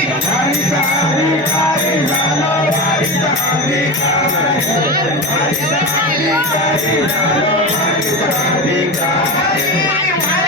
Hari Hari Hari Hari Hari Hari Hari Hari Hari Hari Hari Hari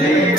Jesus.